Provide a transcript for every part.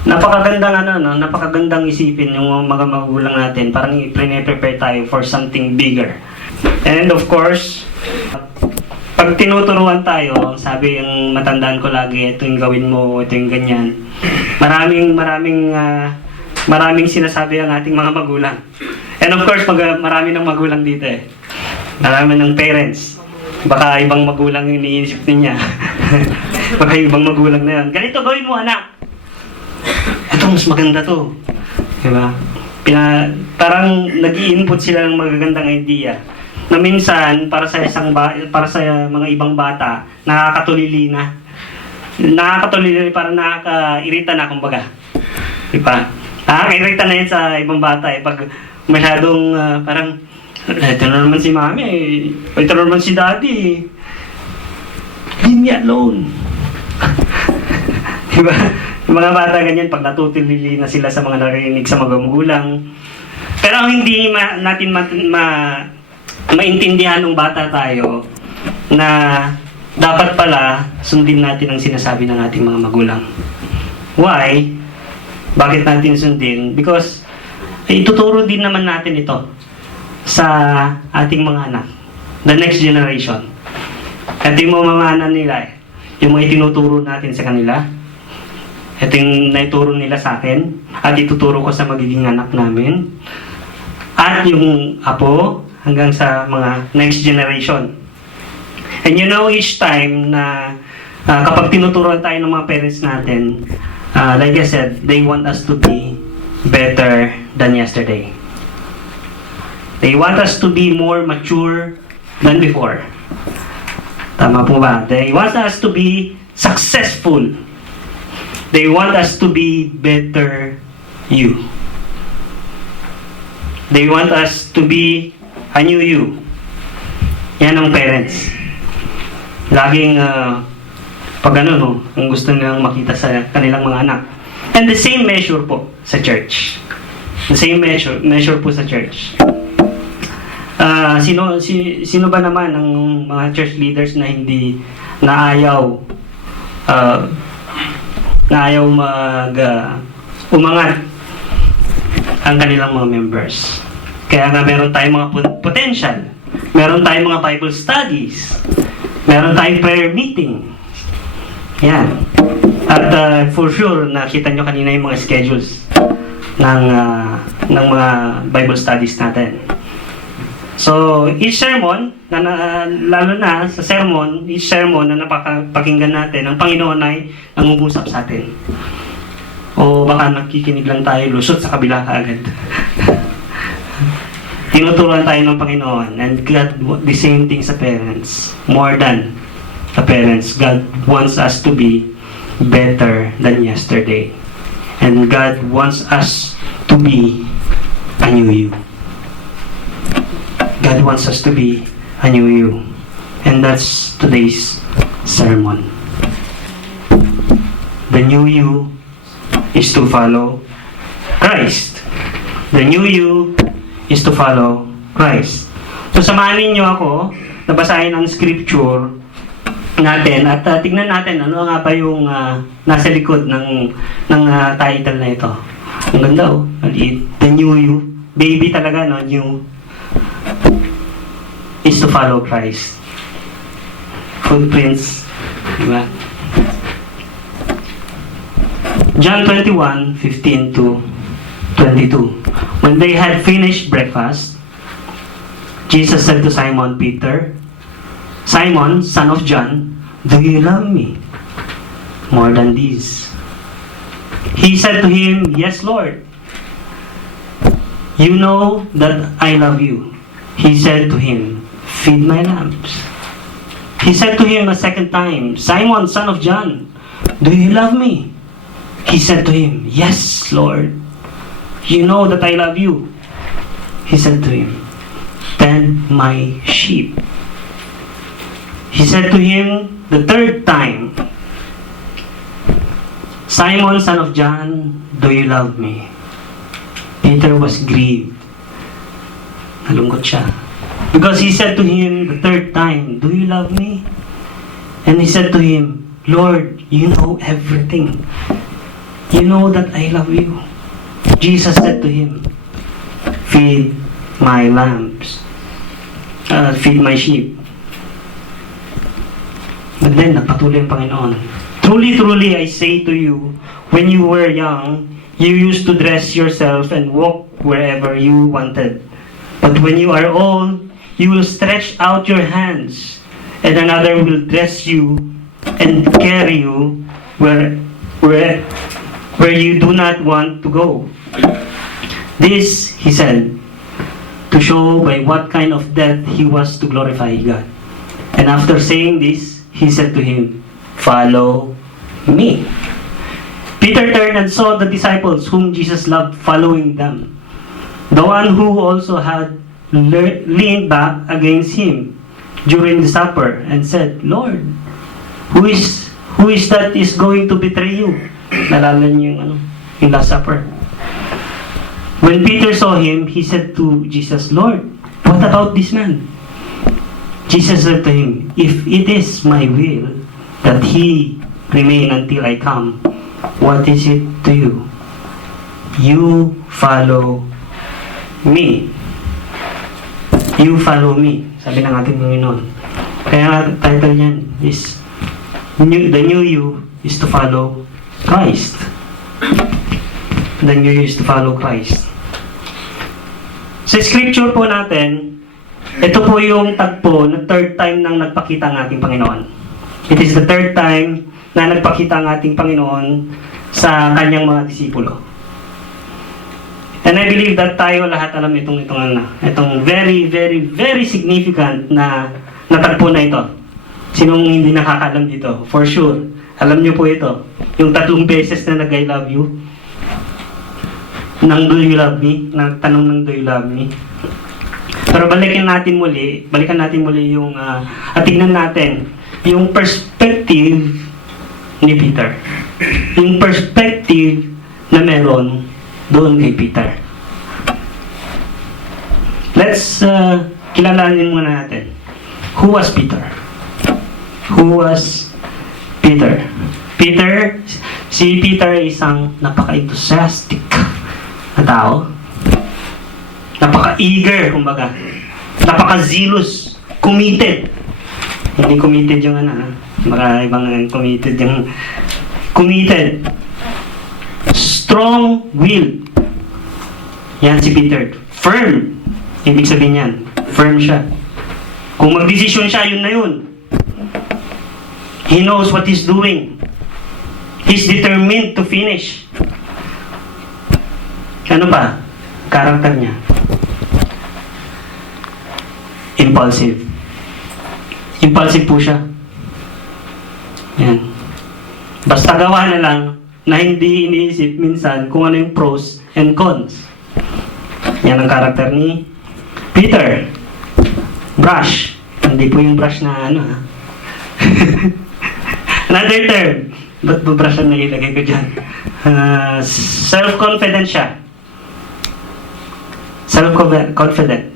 Napakagandang napakagandang isipin yung mga magulang natin. Parang i-prepare tayo for something bigger. And of course, pag tinuturuan tayo, sabi yung matandaan ko lagi, ito yung gawin mo, ito yung ganyan. Maraming sinasabi ang ating mga magulang. And of course, marami ng magulang dito eh. Marami ng parents. Baka ibang magulang yung iniisip niya. Baka ibang magulang na yun. Ganito gawin mo, anak. Ito, mas maganda to. Diba? Parang nag-i-input sila ng magagandang idea na minsan para sa mga ibang bata nakakatulili na. Parang nakakairita na kumbaga. Diba? Nakakairita na yun sa ibang bata eh pag masyadong parang ito na naman si mami ito na naman si daddy. Leave me alone. Diba? Yung mga bata ganyan, pag natutulili na sila sa mga narinig sa mga magulang. Pero hindi natin maintindihan ng bata tayo na dapat pala sundin natin ang sinasabi ng ating mga magulang. Why? Bakit natin sundin? Because ituturo din naman natin ito sa ating mga anak. The next generation. Ito yung mga anak nila eh. Yung mga itinuturo natin sa kanila. Ito yung naituro nila sa akin at ituturo ko sa magiging anak namin at yung apo hanggang sa mga next generation. And you know, each time na kapag tinuturuan tayo ng mga parents natin, like I said, they want us to be better than yesterday. They want us to be more mature than before. Tama po ba? They want us to be successful. They want us to be better you. They want us to be a new you. Yan ang parents. Laging pag ang gusto nilang makita sa kanilang mga anak. And the same measure po sa church. The same measure po sa church. Sino ba naman ang mga church leaders na hindi ayaw umangat ang kanilang mga members. Kaya nga meron tayong mga potential. Meron tayong mga Bible studies. Meron tayong prayer meeting. Yan. At for sure, nakita nyo kanina yung mga schedules ng mga Bible studies natin. So, each sermon, lalo na sa sermon, each sermon na napakinggan natin, ang Panginoon ay nangungusap sa atin. O baka nakikinig lang tayo, lusot sa kabila kaagad. Tinuturuan tayo ng Panginoon, and God, the same thing sa parents. More than the parents, God wants us to be better than yesterday. And God wants us to be a new you. God wants us to be a new you. And that's today's sermon. The new you is to follow Christ. The new you is to follow Christ. So samahan ninyo ako na basahin ang scripture natin at tignan natin ano nga ba yung nasa likod ng title na ito. Ang ganda oh. The new you. Baby talaga no, new. Is to follow Christ. Footprints. Diba? John 21:15 to 22. When they had finished breakfast, Jesus said to Simon Peter, Simon, son of John, do you love me more than these? He said to him, yes, Lord. You know that I love you. He said to him, feed my lambs. He said to him a second time, Simon, son of John, do you love me? He said to him, yes, Lord. You know that I love you. He said to him, tend my sheep. He said to him the third time, Simon, son of John, do you love me? Peter was grieved. Nalungkot siya. Because he said to him the third time, do you love me? And he said to him, Lord, you know everything. You know that I love you. Jesus said to him, feed my lambs. Feed my sheep. But then, nagpatuloy ang Panginoon. Truly, truly, I say to you, when you were young, you used to dress yourself and walk wherever you wanted. But when you are old, you will stretch out your hands, and another will dress you and carry you where you do not want to go. This, he said, to show by what kind of death he was to glorify God. And after saying this, he said to him, follow me. Peter turned and saw the disciples whom Jesus loved following them. The one who also had leaned back against him during the supper and said, Lord, who is that is going to betray you? Nalala niyo yung Last Supper. When Peter saw him, he said to Jesus, Lord, what about this man? Jesus said to him, if it is my will that he remain until I come, what is it to you? You follow me. You follow me. Sabi ng ating Panginoon. Kaya title niyan is, the new you is to follow Christ. The new you is to follow Christ. Sa scripture po natin, ito po yung tagpo na third time nang nagpakita ang ating Panginoon. It is the third time na nagpakita ang ating Panginoon sa kanyang mga disipulo. And I believe that tayo lahat alam itong very, very, very significant na tagpo na ito. Sinong hindi nakakalam dito? For sure. Alam niyo po ito. Yung 3 beses na nag-I love you. Nang do you love me? Nagtanong ng do you love me? Pero balikan natin muli yung at tignan natin yung perspective ni Peter. Yung perspective na meron doon kay Peter. Let's kilalanin muna natin. Who was Peter? Who was Peter? Si Peter ay isang napaka-enthusiastic na tao. Napaka-eager, kumbaga. Napaka-zealous. Committed. Hindi committed yung baka ibang committed yung committed. Strong-willed. Yan si Peter. Firm. Ibig sabihin yan. Firm siya. Kung mag-desisyon siya, yun na yun. He knows what he's doing. He's determined to finish. Ano pa? Karakter niya. Impulsive. Impulsive po siya. Yan. Basta gawa na lang na hindi iniisip minsan kung ano yung pros and cons. Yan ang karakter ni Peter. Brush. Hindi po yung brush na Another term. Ba't po brush ang nilagay ko dyan? Self-confident siya. Self-confident.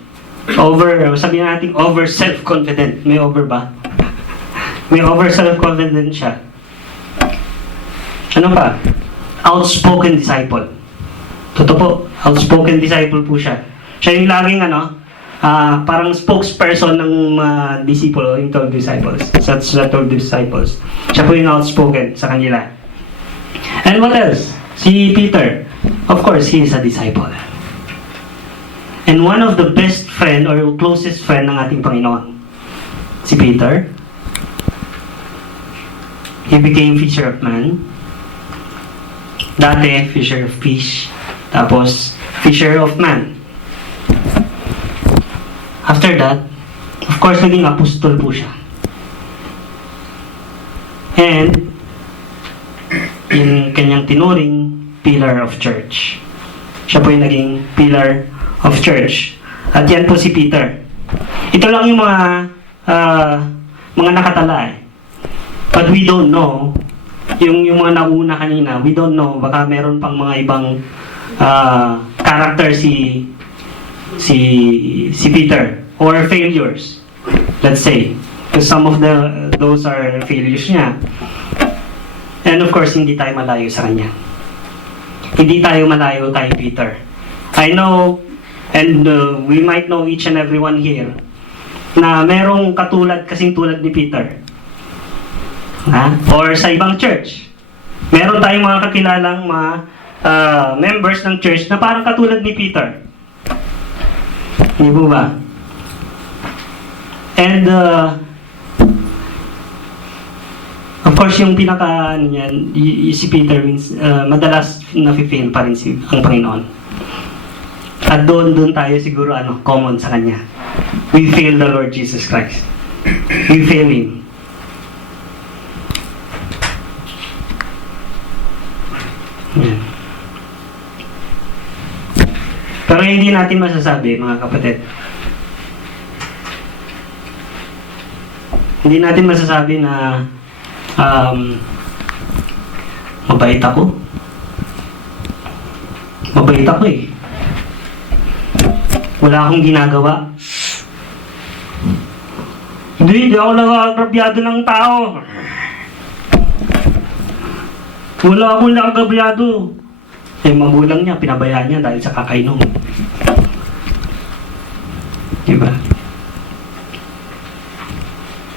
Sabihin natin over self-confident. May over ba? May over self-confident siya. Ano pa? Outspoken disciple. Totoo po, outspoken disciple po siya. Siya yung laging parang spokesperson ng disipulo, yung 12 disciples. Sa 12 disciples. Siya po yung outspoken sa kanila. And what else? Si Peter. Of course, he is a disciple. And one of the best friend or closest friend ng ating Panginoon, si Peter, he became fisher of man. Dati, fisher of fish. Tapos, fisher of man. After that, of course, naging apostol po siya. And, yung kanyang tinuring, pillar of church. Siya po yung naging pillar of church. At yan po si Peter. Ito lang yung mga nakatala eh. But we don't know, yung mga nauna kanina, we don't know, baka meron pang mga ibang character si Peter, or failures, let's say. Because some of those are failures niya. And of course, hindi tayo malayo sa kanya. hindi tayo malayo kay Peter. I know, and we might know each and everyone here, na merong katulad kasing tulad ni Peter. Or sa ibang church. Meron tayong mga kakilalang mga members ng church na parang katulad ni Peter. Hindi po ba? And of course, yung pinaka niyan, si Peter means madalas nafe-fail pa rin ang Panginoon. At doon tayo siguro common sa kanya. We fail the Lord Jesus Christ. We fail Him. Yan. Pero hindi natin masasabi, mga kapatid. Hindi natin masasabi na mabait ako. Mabait ako eh. Wala akong ginagawa. Hindi ako nag-agrabyado ng tao. Wala akong nag-agrabyado. Yung magulang niya, pinabayaan niya dahil sa kakainom. Diba?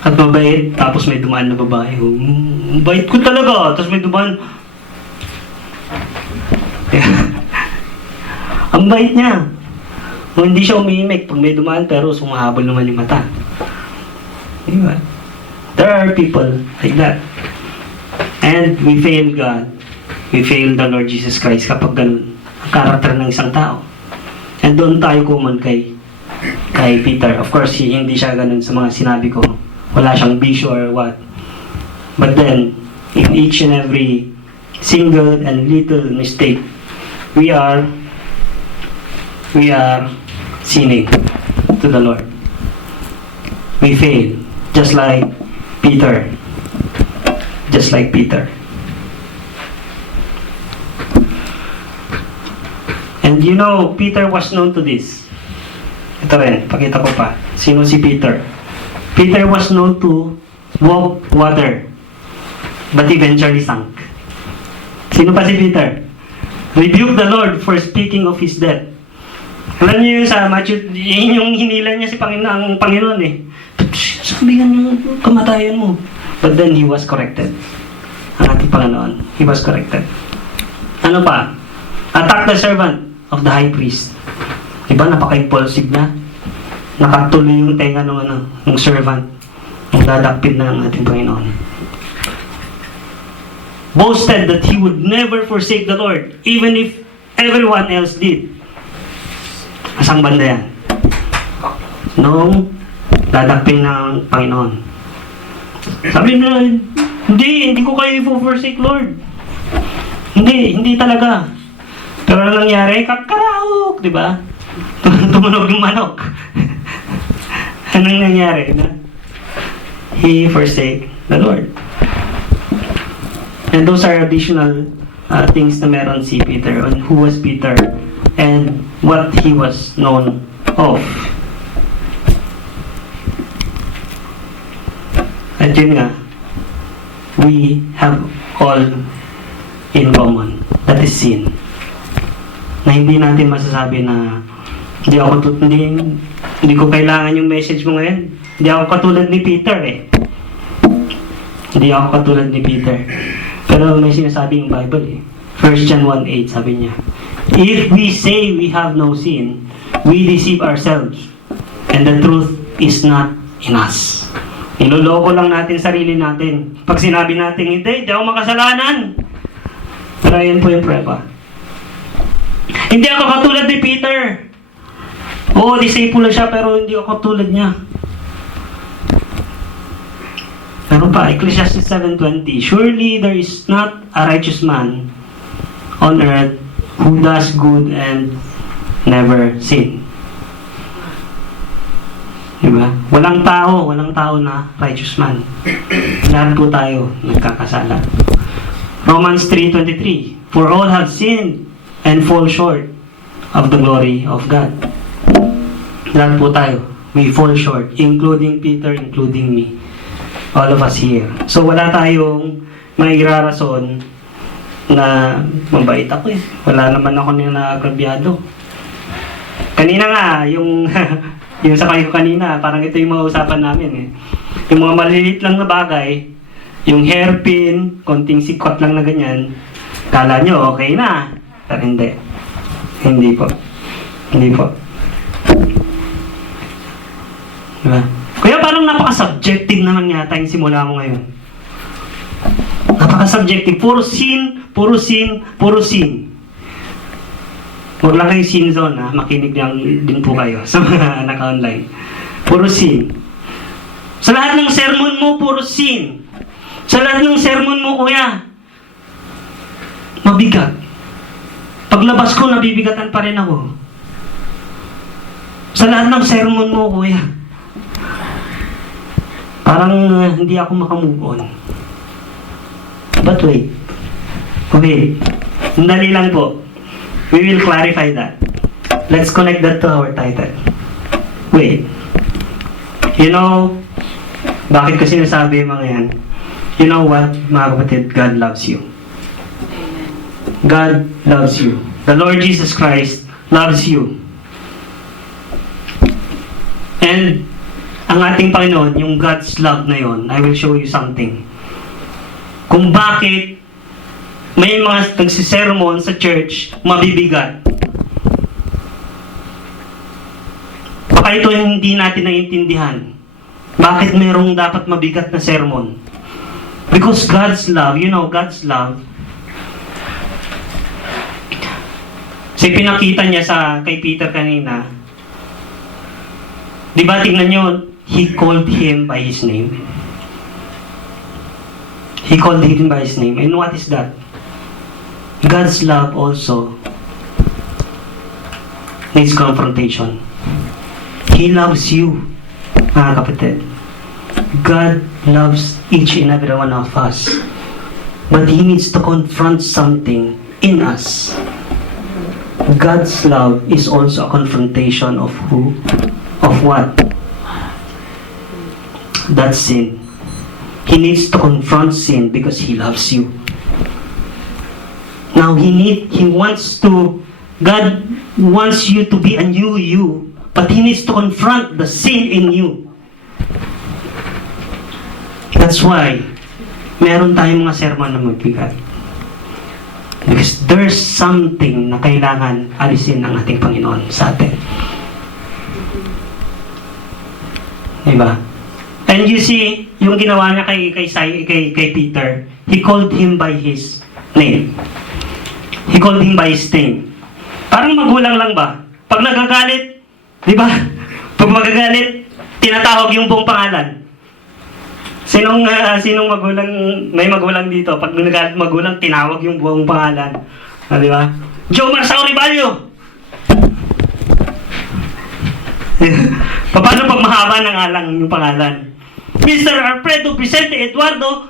At mabait, tapos may dumaan na babae. Bait ko talaga, tapos may dumaan. Ang bait niya. Hindi siya umimik pag may dumaan, pero sumahabol naman yung mata. Diba? There are people like that. And we fail God. We fail the Lord Jesus Christ kapag ganun ang karakter ng isang tao. And doon tayo common kay Peter. Of course, hindi siya ganun sa mga sinabi ko. Wala siyang bisyo or what. But then, in each and every single and little mistake, we are sinning to the Lord. We fail, just like Peter. Just like Peter. And you know, Peter was known to this. Ito rin, pakita ko pa. Sino si Peter? Peter was known to walk water, but eventually sank. Sino pa si Peter? Rebuke the Lord for speaking of his death. Alam niyo yung sa Matthew, yun yung hinila niya si ang Panginoon eh. Sabihan yung kamatayan mo. But then he was corrected. Ang ating Panginoon, he was corrected. Ano pa? Attack the servant of the high priest. Diba, napaka-impulsive na. Nakatuloy yung tenga ng servant. Ang dadakpid na ng ating Panginoon. Boasted that he would never forsake the Lord, even if everyone else did. Asang banda yan? Noong dadakpin ng Panginoon. Sabi na, hindi ko kayo i-forsake, Lord. Hindi talaga. Pero ano nangyari? Kakaraok, di ba? Tumunog yung manok. Anong nangyari? He forsake the Lord. And those are additional things na meron si Peter on who was Peter and what he was known of. At yun nga, we have all in common. That is sin. Na hindi natin masasabi na hindi ko kailangan yung message mo ngayon. Hindi ako katulad ni Peter eh. Hindi ako katulad ni Peter. Pero may sinasabi yung Bible eh. 1 John 1:8 sabi niya, if we say we have no sin, we deceive ourselves, and the truth is not in us. Niloloko lang natin sarili natin. Pag sinabi natin, hindi ako makasalanan. Pero ayun po yung prueba. Hindi ako katulad ni Peter. Oo, disciple siya, pero hindi ako katulad niya. Pero pa, Ecclesiastes 7:20, surely there is not a righteous man on earth who does good and never sin. Diba? Walang tao na righteous man. Lahat po tayo nagkakasala. Romans 3:23, for all have sinned and fall short of the glory of God. Lahat po tayo, we fall short, including Peter, including me. All of us here. So wala tayong mairarason na mabait ako eh. Wala naman ako na naagrabyado. Kanina nga, yung yung sakay ko kanina, parang ito yung mga usapan namin eh. Yung mga maliliit lang na bagay, yung hairpin, konting sikwat lang na ganyan, kala nyo okay na. Pero hindi. Hindi po. Hindi po. Diba? Kaya parang napaka-subjective naman yata yung simula mo ngayon. Napaka-subjective. Puro sin, puro sin, puro sin. Huwag lang kayo sin zone, ha? Makinig lang din po kayo sa mga naka-online. Puro sin. Sa lahat ng sermon mo, puro sin. Sa lahat ng sermon mo, kuya, mabigat. Paglabas ko, nabibigatan pa rin ako. Sa lahat ng sermon mo, kuya, parang hindi ako makamove on. But wait. Okay. Dali lang po. We will clarify that. Let's connect that to our title. Wait. You know, bakit ko sinasabi yung mga yan? You know what, mga kapatid? God loves you. God loves you. The Lord Jesus Christ loves you. And ang ating Panginoon, yung God's love na yon, I will show you something. Kung bakit may mga nagsisermon sa church, mabibigat. Baka ito yung hindi natin naiintindihan. Bakit mayroong dapat mabigat na sermon? Because God's love, you know, God's love, kasi pinakita niya kay Peter kanina, di ba tingnan nyo, he called him by his name. He called him by his name. And what is that? God's love also needs confrontation. He loves you, mga kapatid. God loves each and every one of us. But He needs to confront something in us. God's love is also a confrontation of who? Of what? That's sin. He needs to confront sin because He loves you. Now, God wants you to be a new you, but He needs to confront the sin in you. That's why, meron tayong mga sermon na magbigat. Because there's something na kailangan alisin ng ating Panginoon sa atin. Diba? And you see, yung ginawa niya kay Peter, He called him by his name. He called him by his name. Parang magulang lang ba? Pag nagagalit, di ba? Pag magagalit, tinatawag yung buong pangalan. Sinong magulang, may magulang dito, pag nagagalit magulang, tinawag yung buong pangalan. Di ba? Joe Marsauri Balyo! Paano pag mahaba ng alang yung pangalan? Mr. Alfredo Vicente Eduardo,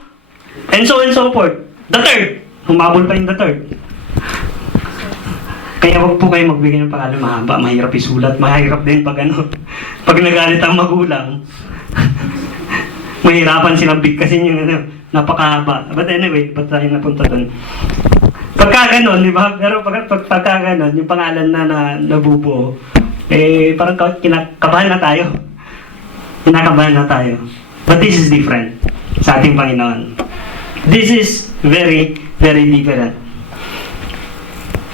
and so forth. The third. Humabol pa yung the third. Kaya wag po kayo magbigay ng pangalan mahaba, mahirap isulat, mahirap din pag pag nagalit ang magulang. Mahirapan silang bigkasin yung napakahaba. But anyway, ba't tayo napunta doon? Pagka ganon, di ba? Pero pagka ganon, yung pangalan na nabubuo, parang kinakabahan na tayo. Kinakabahan na tayo. But this is different sa ating Panginoon. This is very, very different.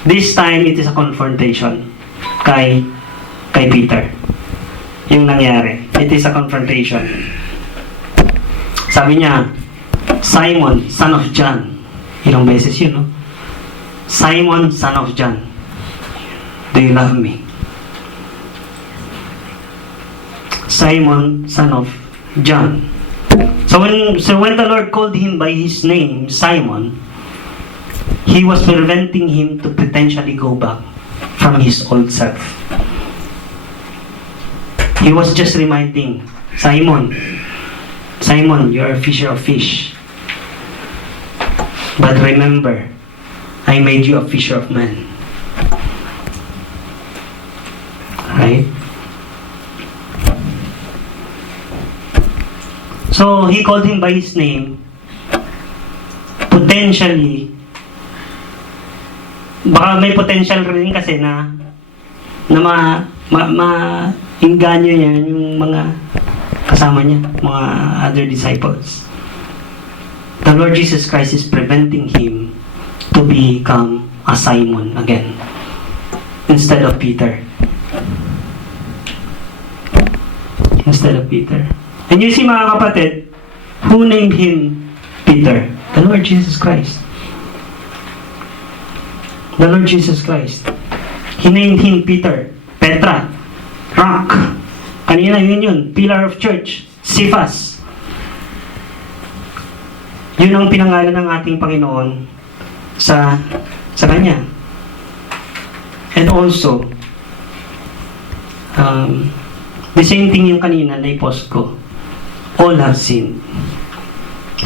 This time, it is a confrontation kay Peter. Yung nangyari. It is a confrontation. Sabi niya, Simon, son of John. Ilang beses yun, no? Simon, son of John. Do you love me? Simon, son of John. So when the Lord called him by his name, Simon, He was preventing him to potentially go back from his old self. He was just reminding, Simon, you're a fisher of fish. But remember, I made you a fisher of men. Right? So, he called him by his name, potentially baka may potential rin kasi na inganyo niya yung mga kasama niya, mga other disciples. The Lord Jesus Christ is preventing him to become a Simon again instead of Peter. Instead of Peter. And you see, mga kapatid, who named him Peter? The Lord Jesus Christ. The Lord Jesus Christ. He named him Peter. Petra. Rock. Kanina yun. Pillar of church. Cephas. Yun ang pinangalan ng ating Panginoon sa kanya. And also, the same thing yung kanina na i-post ko. All have sinned.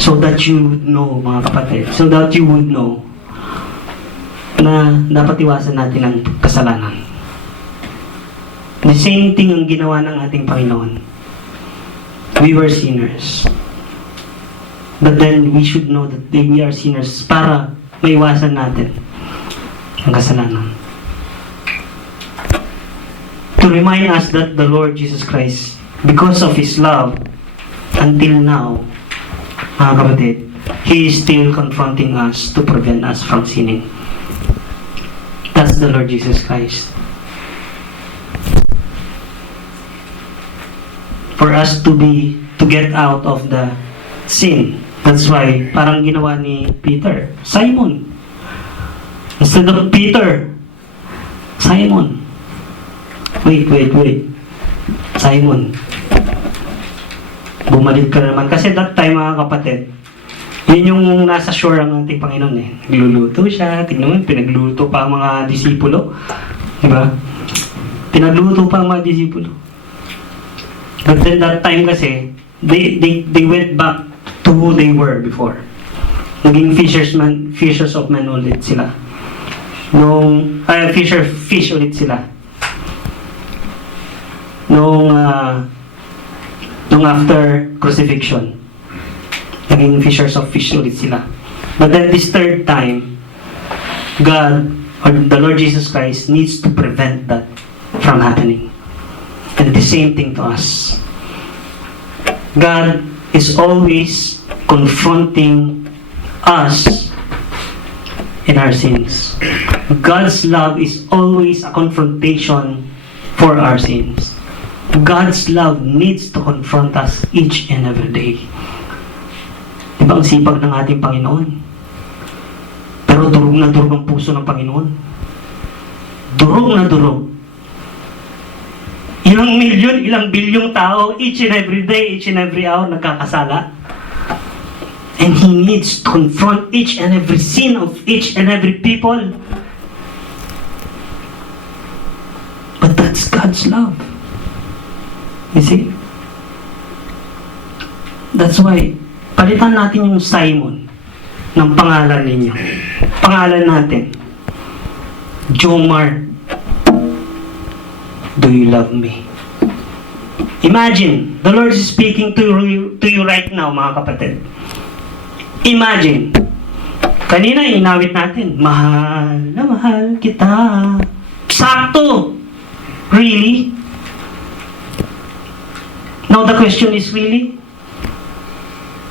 So that you would know, mga kapatid. So that you would know na dapat iwasan natin ang kasalanan. The same thing ang ginawa ng ating Panginoon. We were sinners. But then we should know that we are sinners para maiwasan natin ang kasalanan. To remind us that the Lord Jesus Christ, because of His love, until now, mga kapatid, He is still confronting us to prevent us from sinning. That's the Lord Jesus Christ. For us to get out of the sin. That's why, parang ginawa ni Peter, Simon. Instead of Peter, Simon. Wait. Simon. Bumalik ka naman. Kasi that time, mga kapatid, yun yung nasa shore ang ating Panginoon eh. Nagluluto siya. Tingnan mo, pinagluto pa ang mga disipulo. Diba? Pinagluto pa ang mga disipulo. But then that time kasi, they went back to who they were before. Naging fishers of men ulit sila. Fish ulit sila. Nung after crucifixion, naging fishers of fish ulit sila. But then this third time, God, or the Lord Jesus Christ, needs to prevent that from happening. And the same thing to us. God is always confronting us in our sins. God's love is always a confrontation for our sins. God's love needs to confront us each and every day. Diba ang sipag ng ating Panginoon? Pero durog na durog ang puso ng Panginoon. Durog na durog. Ilang milyon, ilang bilyong tao, each and every day, each and every hour, nagkakasala. And He needs to confront each and every sin of each and every people. But that's God's love. You see? That's why, palitan natin yung Simon ng pangalan ninyo. Pangalan natin, Jomar. Do you love me? Imagine, the Lord is speaking to you right now, mga kapatid. Imagine, kanina inawit natin, mahal na mahal kita. Sakto! Really? Now the question is, really?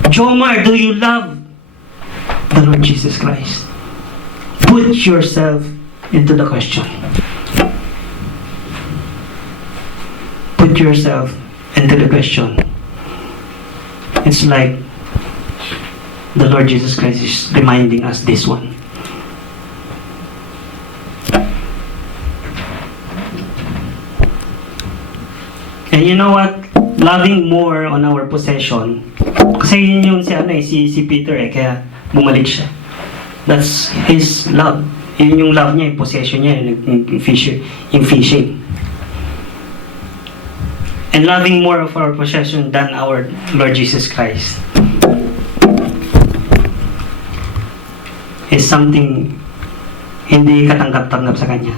Jomar, do you love the Lord Jesus Christ? Put yourself into the question. Put yourself into the question. It's like the Lord Jesus Christ is reminding us this one. And you know what? Loving more on our possession. Kasi yun yung si Peter eh, kaya bumalik siya. That's his love. Yun yung love niya, yung possession niya, yung fishing. And loving more of our possession than our Lord Jesus Christ is something hindi katanggap-tanggap sa Kanya.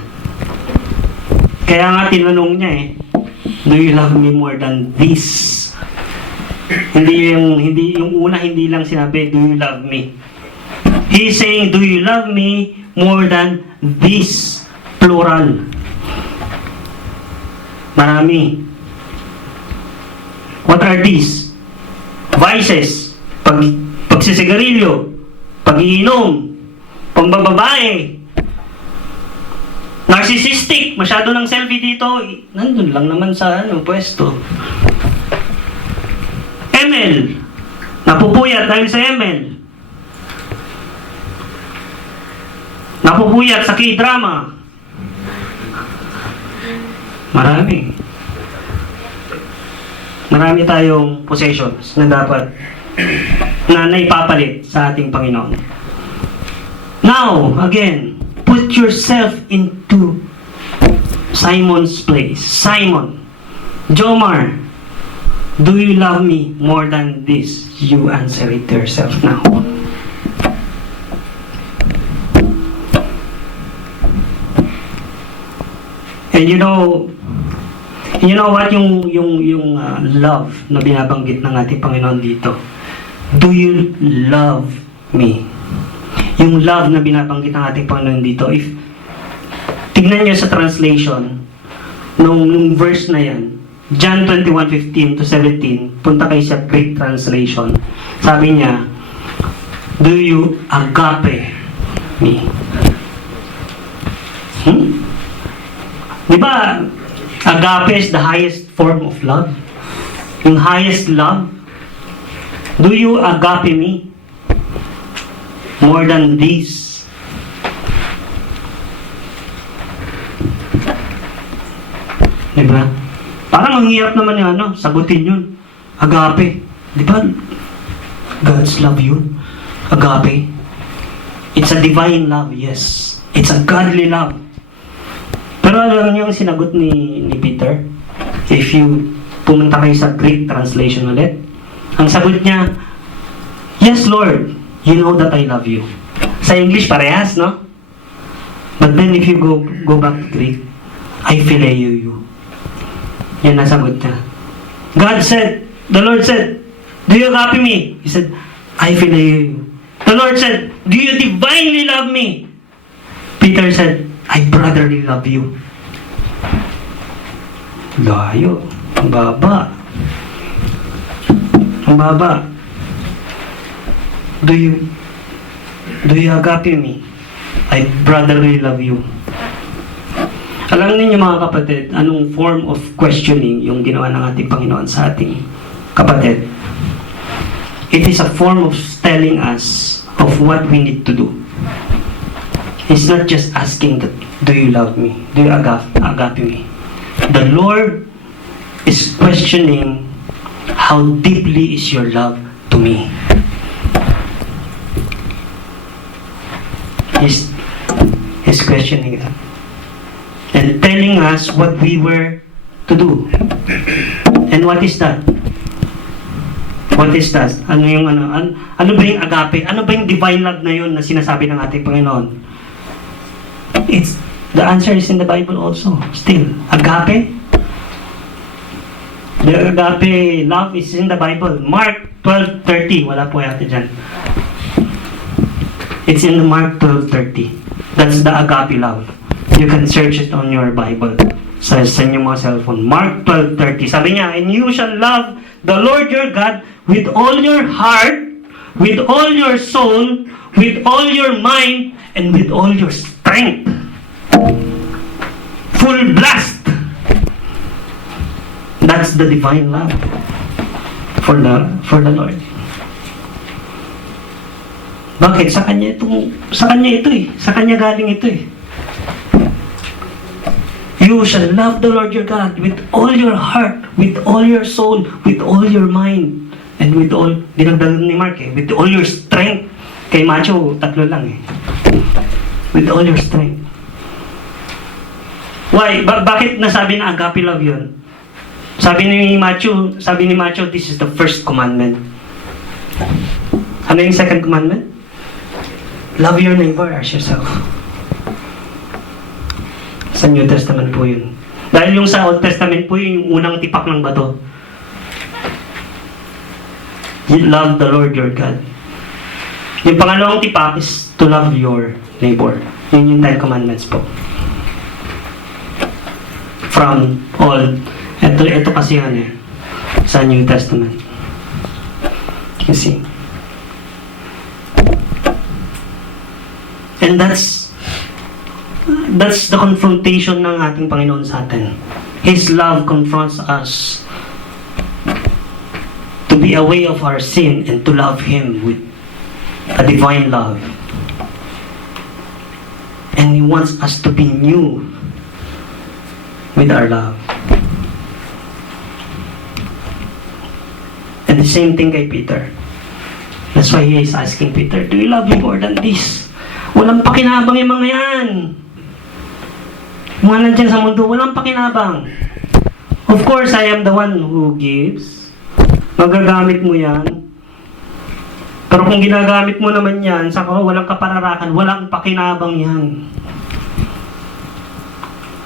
Kaya nga tinanong niya eh, do you love me more than this? Hindi yung una, hindi lang sinabi, do you love me? He's saying, do you love me more than this. Plural. Marami. What are these? Vices. Pagsisigarilyo. Pag-iinom. Pambababae. Narcissistic. Masyado ng selfie dito. Nandun lang naman sa pwesto. ML. Napupuyat dahil sa ML. Napupuyat sa K-drama. Marami tayong possessions na dapat na naipapalit sa ating Panginoon. Now, again, put yourself into Simon's place. Simon, Jomar, do you love me more than this? You answer it to yourself now. And you know what yung love na binabanggit ng ating Panginoon dito? Do you love me? Yung love na binabanggit ng ating Panginoon dito, if tignan niyo sa translation nung verse na yan, John 21:15 to 17, punta kayo sa Greek translation. Sabi niya, do you agape me? Di ba, agape is the highest form of love? Yung highest love? Do you agape me? More than this? Di ba? Parang ang hirap naman yung sagutin yun. Agape. Di ba? God's love yun. Agape. It's a divine love, yes. It's a godly love. Pero alam niyo yung sinagot ni Peter? If you pumunta kayo sa Greek translation ulit, ang sagot niya, yes, Lord, you know that I love you. Sa English, parehas, no? But then if you go back to Greek, I phileo you. Yan nasagot niya. God said, the Lord said, do you agape me? He said, I phileo you. The Lord said, do you divinely love me? Peter said, I brotherly love you. Layo. Ang baba. Ang baba. Do you agape me? I brotherly love you. Alam niyo mga kapatid, anong form of questioning yung ginawa ng ating Panginoon sa ating kapatid? It is a form of telling us of what we need to do. It's not just asking that, do you love me? Do you agape me? The Lord is questioning, how deeply is your love to me? He's questioning that. And telling us what we were to do. And what is that? What is that? Ano ba yung agape? Ano ba yung divine love na yun na sinasabi ng ating Panginoon? The answer is in the Bible also. Still, agape. The agape love is in the Bible. Mark 12:30. Wala po yata dyan. It's in Mark 12:30. That's the agape love. You can search it on your Bible. Sa inyong mga cellphone. Mark 12:30. Sabi niya, and you shall love the Lord your God with all your heart, with all your soul, with all your mind, and with all your strength. Full blast. That's the divine love for the Lord. Bakit? Sa kanya ito eh. Sa kanya galing ito eh. You shall love the Lord your God with all your heart, with all your soul, with all your mind, and with all, dinagdagan ni Mark with all your strength. Kay Macho, 3 lang eh. With all your strength. Why? Bakit nasabi na agape love yun? Sabi ni Matthew, this is the first commandment. Ano yung second commandment? Love your neighbor as yourself. Sa New Testament po yun. Dahil yung sa Old Testament po yung unang tipak ng bato. You love the Lord your God. Yung pangalawang tipak is to love your neighbor. Yun yung 10 commandments po. From Old. Ito kasi yan eh. Sa New Testament. You see. And that's the confrontation ng ating Panginoon sa atin. His love confronts us to be aware of our sin and to love Him with a divine love. And He wants us to be new with our love. And the same thing kay Peter. That's why He is asking Peter, do you love me more than this? Walang pakinabang yung mga yan. Mga nandyan sa mundo, walang pakinabang. Of course, I am the one who gives. Magagamit mo yan. Pero kung ginagamit mo naman yan, saka walang kapararakan, walang pakinabang yan.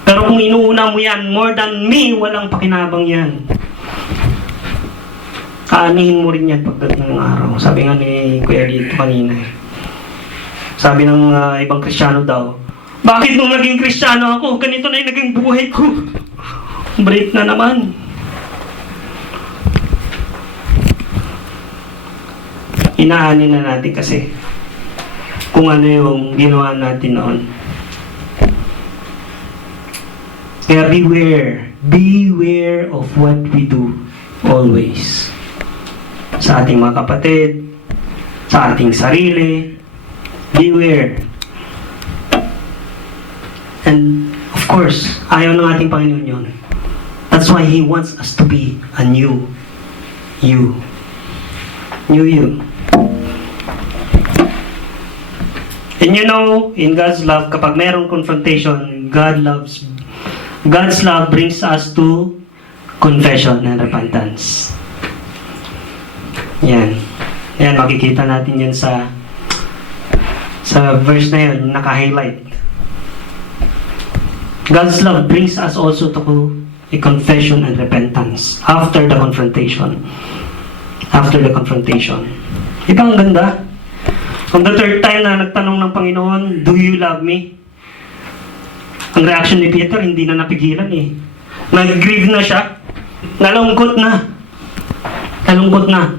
Pero kung inuuna mo yan, more than me, walang pakinabang yan. Kaanihin mo rin yan pagdating ng araw. Sabi nga ni Kuya Lito kanina. Sabi ng ibang Kristiyano daw, bakit nung naging Kristiyano ako, ganito na yung naging buhay ko? Break na naman. Inaanin na natin kasi kung ano yung ginawa natin noon. Kaya beware of what we do always. Sa ating mga kapatid, sa ating sarili, beware. And of course, ayaw ng ating Panginoon yun. That's why He wants us to be a new you. New you. And you know, in God's love, kapag mayroong confrontation, God's love brings us to confession and repentance. Yan. Yan, makikita natin yan sa verse na yun, naka-highlight. God's love brings us also to a confession and repentance after the confrontation. After the confrontation. Ibang ganda. On the third time na nagtanong ng Panginoon, do you love me? Ang reaction ni Peter, hindi na napigilan eh. Nag-grieve na siya. Nalungkot na. Nalungkot na.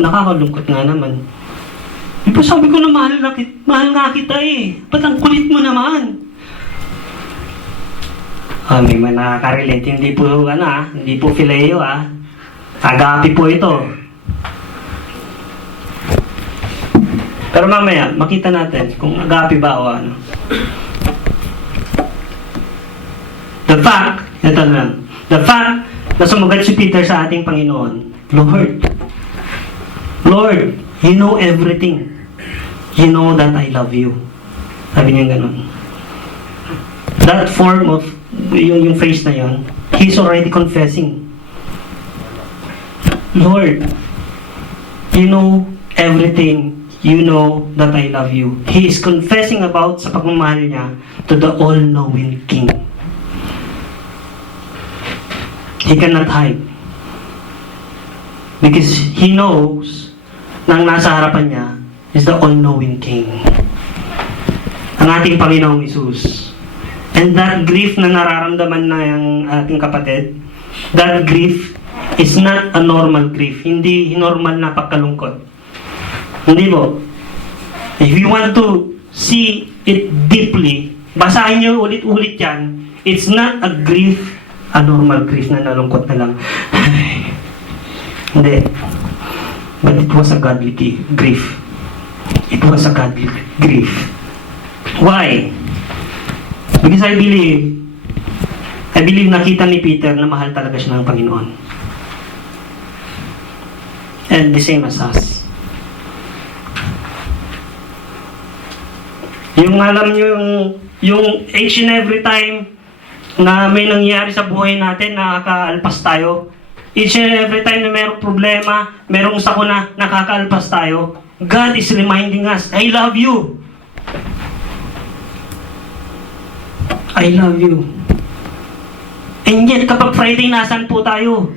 Nakakalungkot nga naman. Diba sabi ko na mahal nga kita eh. Ba't ang kulit mo naman? May mga nakaka-relate. Hindi po hindi po phileo agape po ito. Pero mamaya, makita natin kung agape ba o ano. The fact na sumagat si Peter sa ating Panginoon, Lord, you know everything. You know that I love you. Sabi niya ganun. That form of, yung phrase na yun, he's already confessing. Lord, you know everything. You know that I love you. He is confessing about sa pagmamahal niya to the all-knowing King. He cannot hide. Because he knows na ang nasa harapan niya is the all-knowing King. Ang ating Panginoong Isus. And that grief na nararamdaman na yung ating kapatid, that grief is not a normal grief. Hindi normal na pagkalungkot. Hindi po. If you want to see it deeply, basahin niyo ulit-ulit yan. It's not a grief, a normal grief na nalungkot na lang. Hindi. But it was a godly grief. It was a godly grief. Why? Because I believe nakita ni Peter na mahal talaga siya ng Panginoon. And the same as us. Yung alam nyo yung each and every time na may nangyayari sa buhay natin, nakakaalpas tayo. Each and every time na mayroong problema, mayroong sakuna, nakakaalpas tayo. God is reminding us, I love you. I love you. And yet, kapag Friday, nasan po tayo?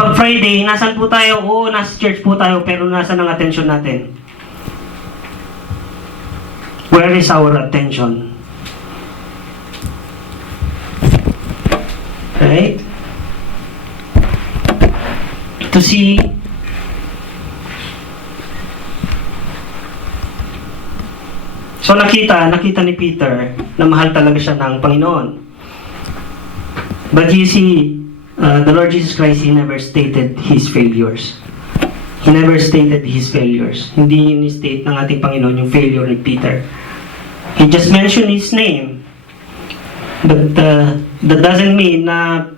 Pag Friday, nasan po tayo? Oo, nasa church po tayo, pero nasan ang attention natin? Where is our attention? Right? To see so nakita ni Peter na mahal talaga siya ng Panginoon. But you see, the Lord Jesus Christ, He never stated His failures. He never stated His failures. Hindi ni-state ng ating Panginoon yung failure ni Peter. He just mentioned His name. But that doesn't mean na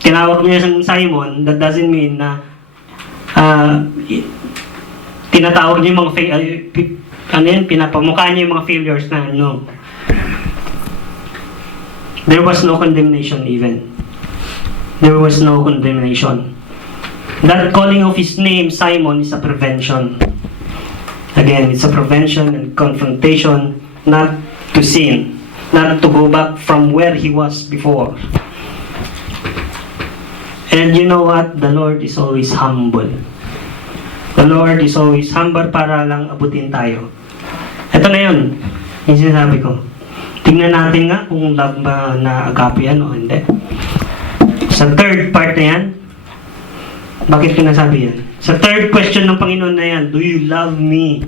tinawag niya siyang Simon. That doesn't mean na tinatawag niya yung mga pinapamukha niya yung mga failures na no. There was no condemnation even. There was no condemnation. That calling of his name, Simon, is a prevention. Again, it's a prevention and confrontation, not to sin, not to go back from where he was before. And you know what? The Lord is always humble. The Lord is always humble para lang abutin tayo. Ito na yun, yung sinasabi ko. Tingnan natin nga kung love ba na agape yan o hindi. Sa third part na yan, bakit pinasabi yan? Sa third question ng Panginoon na yan, do you love me?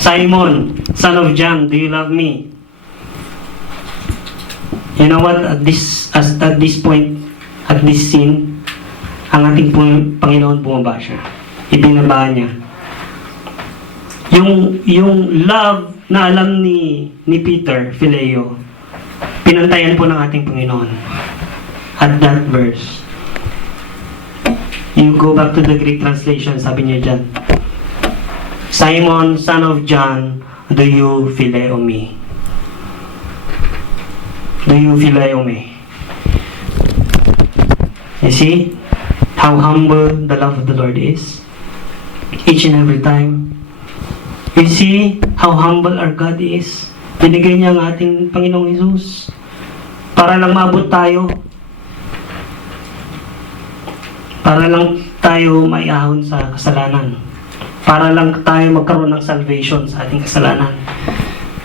Simon, son of John, do you love me? You know what? At this point, at this scene, ang ating Panginoon bumaba siya. Ibinaba niya. Yung love na alam ni Peter, Phileo, pinantayan po ng ating Panginoon. At that verse. You go back to the Greek translation, sabi niya dyan, Simon, son of John, do you phileo me? Do you phileo me? You see how humble the love of the Lord is? Each and every time. You see how humble our God is? Binigay niya ang ating Panginoong Jesus para lang maabot tayo. Para lang tayo maiahon sa kasalanan. Para lang tayo magkaroon ng salvation sa ating kasalanan.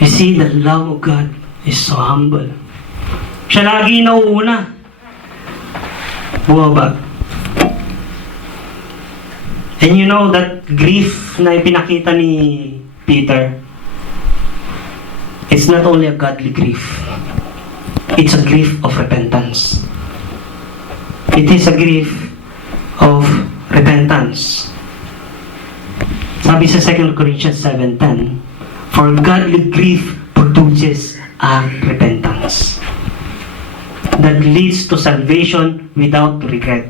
You see, the love of God is so humble. Siya lagi nauuna. Bumaba. And you know that grief na ipinakita ni Peter, it's not only a godly grief. It's a grief of repentance. It is a grief of repentance. Sabi sa 2 Corinthians 7:10, for godly grief produces a repentance that leads to salvation without regret.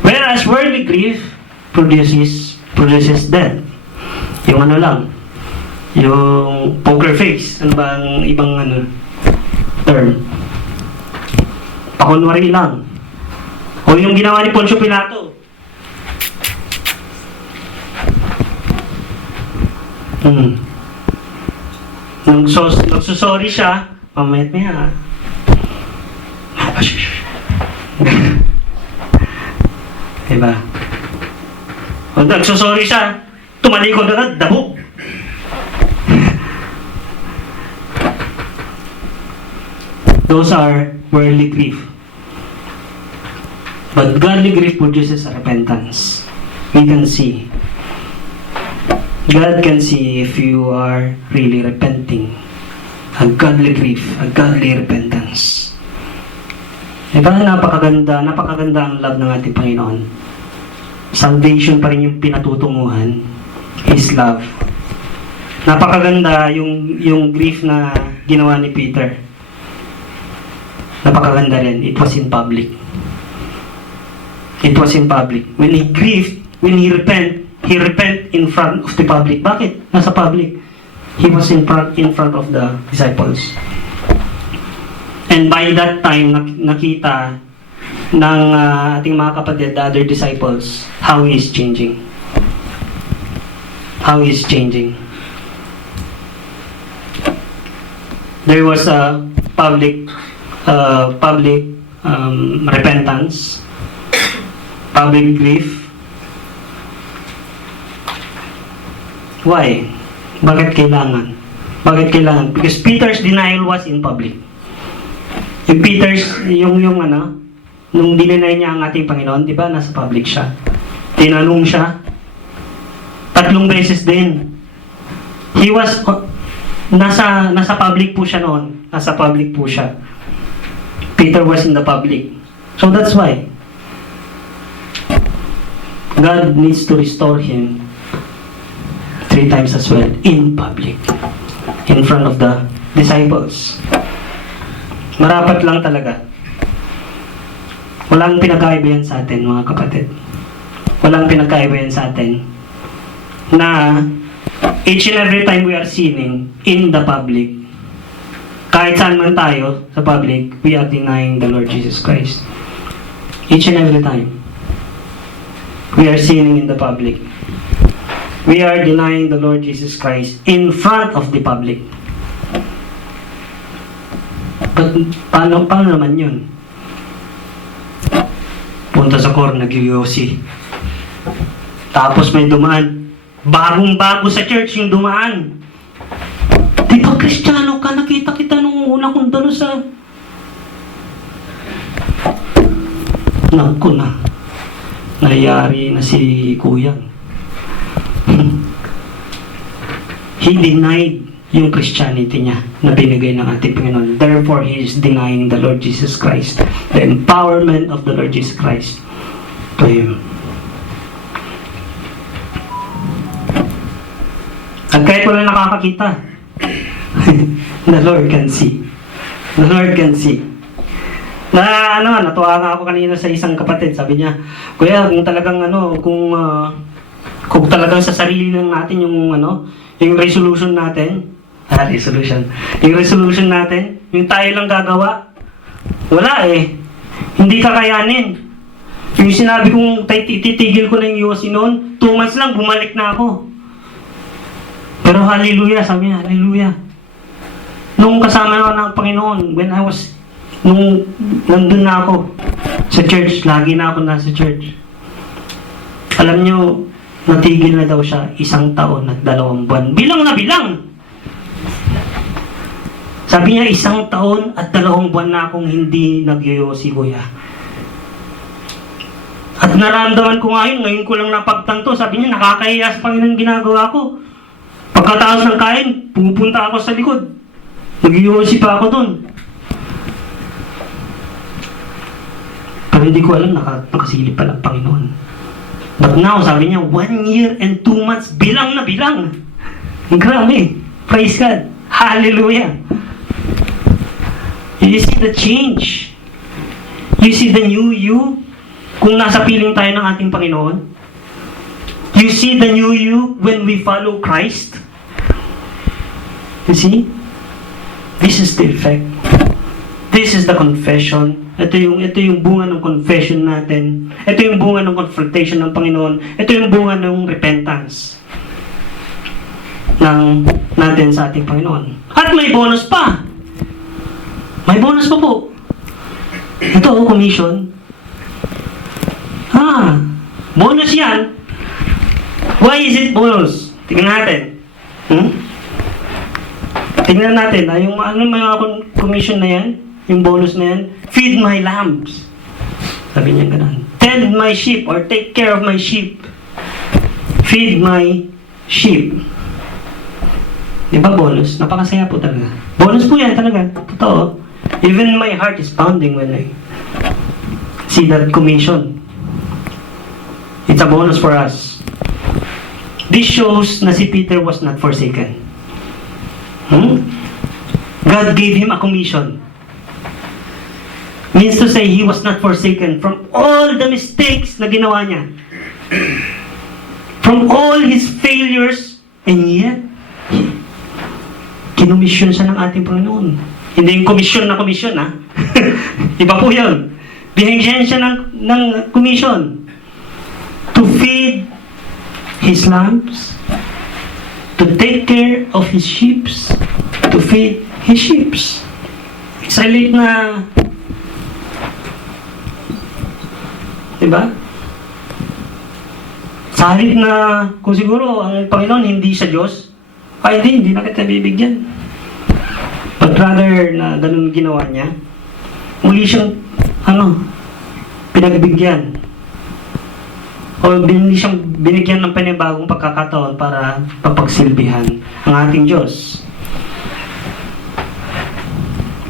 Whereas worldly grief produces death. Yung ano lang, yung poker face, ano ba ang ibang term? Pakunwari lang. O yung ginawa ni Poncio Pilato. Nagsusorry siya, pamayat niya. Diba? O nagsusorry siya, tumalikod agad, dabog. Those are worldly grief. But godly grief produces a repentance. We can see. God can see if you are really repenting. A godly grief, a godly repentance. Diba napakaganda ang love ng ating Panginoon. Salvation pa rin yung pinatutunguhan. His love. Napakaganda yung grief na ginawa ni Peter. Napakaganda rin. It was in public. It was in public. When he grieved, when he repent in front of the public. Bakit? Nasa public. He was in front of the disciples. And by that time, nakita ng ating mga kapatid, the other disciples, how he is changing. How he is changing. There was a public repentance. public grief. Why? Bakit kailangan? Bakit kailangan? Because Peter's denial was in public. Yung Peter's, nung dinenay niya ang ating Panginoon, di ba, nasa public siya. Tinanong siya. 3 beses din. He was, nasa public po siya noon. Nasa public po siya. Peter was in the public. So that's why God needs to restore him 3 times as well in public, in front of the disciples. Marapat lang talaga. Walang pinagkaiba yan sa atin, mga kapatid. Walang pinagkaiba yan sa atin na each and every time we are sinning in the public, kahit saan man tayo sa public, we are denying the Lord Jesus Christ. Each and every time we are sinning in the public, we are denying the Lord Jesus Christ in front of the public. But paano naman yun? Punta sa core, nag-UOC. Tapos may dumaan. Bagong-bago sa church yung dumaan. Di ba Kristiyano ka? Nakita kita nung una kong dalo sa... Naku na. Nangyari na si Kuya. He denied yung Christianity niya na binigay ng ating Panginoon. Therefore, he is denying the Lord Jesus Christ. The empowerment of the Lord Jesus Christ to him. At kahit wala nakakakita, the Lord can see. The Lord can see. Natuwa nga ako kanina sa isang kapatid. Sabi niya, Kuya, kung talagang kung talagang sa sarili lang natin yung resolution natin, yung resolution natin, yung tayo lang gagawa, wala eh. Hindi kakayanin. Yung sinabi kong titigil ko na yung UOC noon, 2 months lang, bumalik na ako. Pero hallelujah, sabi niya, hallelujah. Nung kasama na ng Panginoon, nung nandun na ako sa church, lagi na ako nasa church. Alam niyo, natigil na daw siya 1 taon at 2 buwan. Bilang na bilang! Sabi niya, 1 taon at 2 buwan na akong hindi nag-yoyosi, Kuya. At naramdaman ko ngayon ko lang napagtanto. Sabi niya, nakakahiya sa Panginoon ginagawa ko. Pagkataas ng kain, pupunta ako sa likod. Nag-yoyosi pa ako dun. Pero hindi ko alam, nakasilip pala ang Panginoon. But now, sabi niya, 1 year and 2 months, bilang na bilang. Grabe. Praise God. Hallelujah. You see the change. You see the new you. Kung nasa piling tayo ng ating Panginoon. You see the new you when we follow Christ. You see? This is the effect. This is the confession. Ito yung bunga ng confession natin. Ito yung bunga ng confrontation ng Panginoon. Ito yung bunga ng repentance natin sa ating Panginoon. At may bonus pa. May bonus pa po. Ito, commission. Bonus yan. Why is it bonus? Tingnan natin. Tingnan natin. Yung mga commission na yan, yung bonus na yan, feed my lambs. Sabi niya ganun. Tend my sheep or take care of my sheep. Feed my sheep. Di ba bonus? Napakasaya po talaga. Bonus po yan talaga. Totoo. Even my heart is pounding when I see that commission. It's a bonus for us. This shows na si Peter was not forsaken. God gave him a commission. Means to say, he was not forsaken from all the mistakes na ginawa niya. From all his failures, and yet, kinumisyon siya ng ating Panginoon. Hindi yung komisyon na komisyon, ha? Iba po yun. Binigyan siya ng commission to feed his lambs, to take care of his sheep, to feed his sheep. Silent na, diba? Kahit na kung siguro ang Panginoon hindi siya Diyos, ay hindi na kita bibigyan. But rather na ganun ginawa niya, muli siyang pinagbigyan. O binigyan ng panibagong pagkakataon para papagsilbihan ang ating Diyos.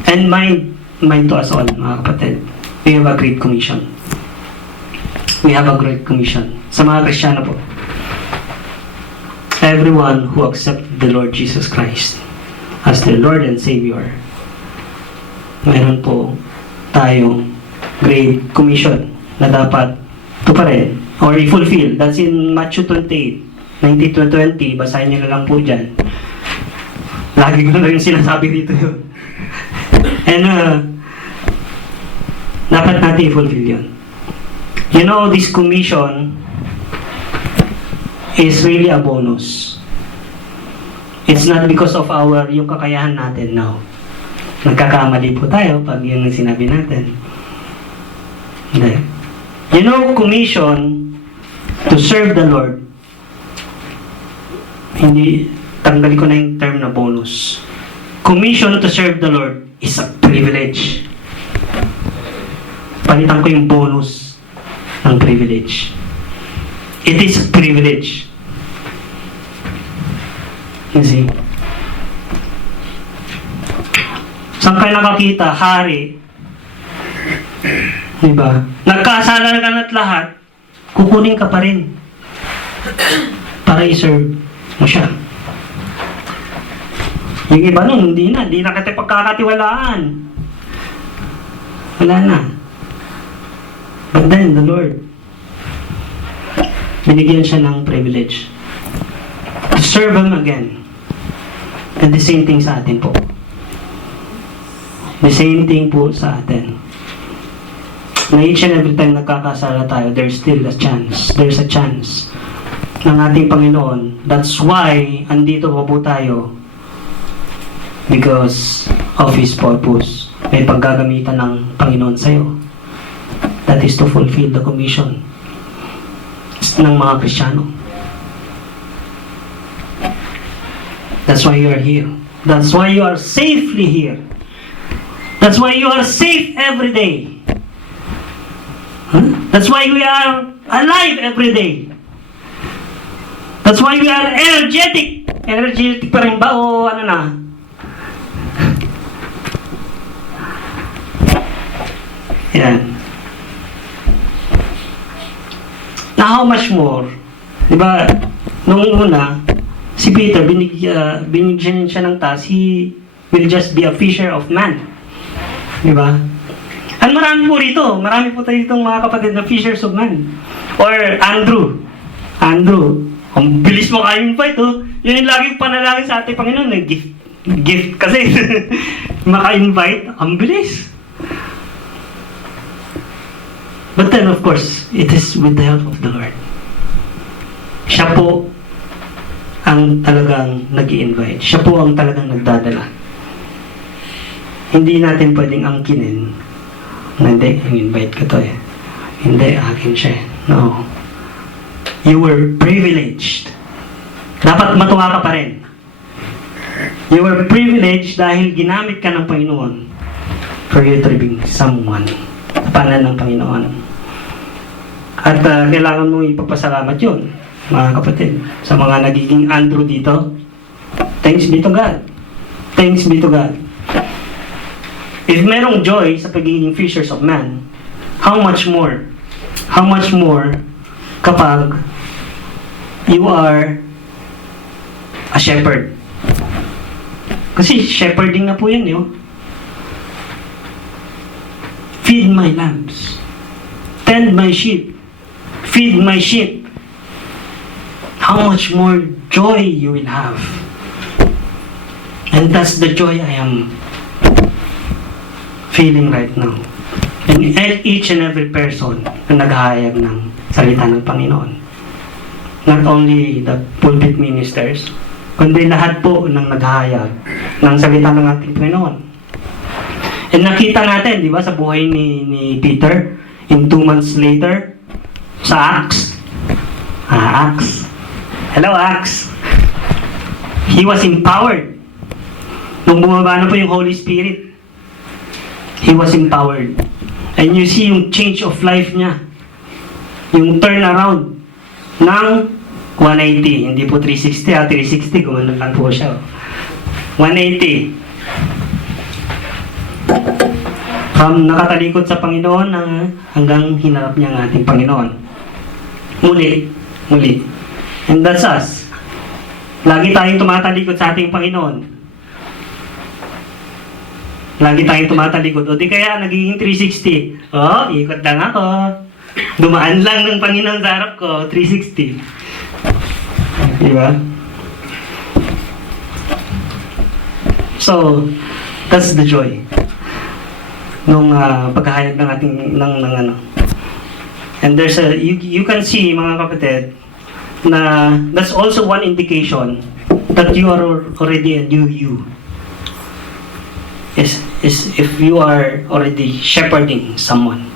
And mind to us all, mga kapatid, we have a great commission. We have a great commission. Sa mga Kristiyano po, everyone who accepts the Lord Jesus Christ as their Lord and Savior, mayroon po tayong great commission na dapat tuparin or i-fulfill. That's in Matthew 28, 19-20. Basahin niyo na lang po dyan. Lagi ko na rin sinasabi dito yun. And dapat natin i-fulfill yun. You know, this commission is really a bonus. It's not because of yung kakayahan natin now. Nagkakamali po tayo pag yun ang sinabi natin. Hindi. You know, commission to serve the Lord, hindi, tanggalin ko na yung term na bonus. Commission to serve the Lord is a privilege. Palitan ko yung bonus ng privilege. It is a privilege. You see? Saan kayo nakakita? Hari. Diba? Nagkasala na ka na't lahat, kukunin ka pa rin para i-serve mo siya. Yung iba nun, hindi na kita pagkakatiwalaan. Wala na. But then, the Lord, binigyan siya ng privilege to serve Him again. And the same thing sa atin po. The same thing po sa atin. Na each and every time nagkakasala tayo, there's still a chance. There's a chance ng ating Panginoon. That's why andito po tayo, because of His purpose. May paggagamitan ng Panginoon sa'yo. That is to fulfill the commission ng mga Kristiyano. That's why you are here. That's why you are safely here. That's why you are safe every day. That's why we are alive every day. That's why we are energetic. Energetic pa rin ba o ano na? Yan. Now how much more? Diba, nung una, si Peter, binigyan siya ng task, he will just be a fisher of man. Diba? At marami po rito. Marami po tayo ditong mga kapatid na fishers of man. Or Andrew. Ang bilis mo ka-invite, oh. Yun yung laging panalangin sa ating Panginoon. Gift kasi. Maka-invite. Ang bilis. But then, of course, it is with the help of the Lord. Siya po ang talagang nag-i-invite. Siya po ang talagang nagdadala. Hindi natin pwedeng angkinin. Hindi, invite ko to eh. Hindi, akin siya. No. You were privileged. Dapat matuwa ka pa rin. You were privileged dahil ginamit ka ng Panginoon for you to bring someone. Tapanan ng Panginoon. At kailangan mo ipagpasalamat yun, mga kapatid. Sa mga nagiging Andrew dito, thanks be to God. Thanks be to God. If merong joy sa pagiging fishers of man, how much more kapag you are a shepherd. Kasi shepherding na po yan, yo. Feed my lambs. Tend my sheep. Feed my sheep. How much more joy you will have. And that's the joy I am feeling right now. And each and every person na naghahayag ng salita ng Panginoon. Not only the pulpit ministers, kundi lahat po ng naghahayag ng salita ng ating Panginoon. And nakita natin, di ba, sa buhay ni Peter, in 2 months later, sa Acts, Acts. Hello, Acts. He was empowered. Nung bumaba na po yung Holy Spirit, he was empowered. And you see yung change of life niya. Yung turnaround ng 180. Hindi po 360, 360. Gumano lang po siya. 180. From nakatalikod sa Panginoon hanggang hinarap niya ang ating Panginoon. Muli. And that's us. Lagi tayong tumatalikod sa ating Panginoon. Lagi tayong tumatalikod. O di kaya nagiging 360. Ikot lang ako. Dumaan lang ng Panginoon sa harap ko. 360. Diba? So, that's the joy nung pagkahayag ng ating ng. And there's you can see, mga kapatid, na that's also one indication that you are already a new you. Is if you are already shepherding someone.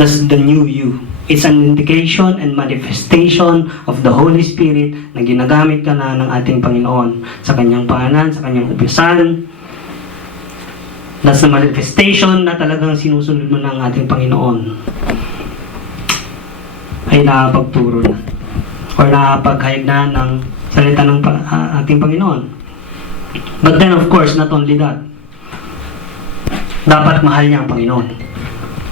That's the new you. It's an indication and manifestation of the Holy Spirit na ginagamit ka na ng ating Panginoon sa kanyang paanan, sa kanyang upisan. That's the manifestation na talagang sinusunod mo ng ating Panginoon ay nakapagturo na or nakapaghayag na ng salita ng ating Panginoon. But then of course, not only that, dapat mahal niya ang Panginoon.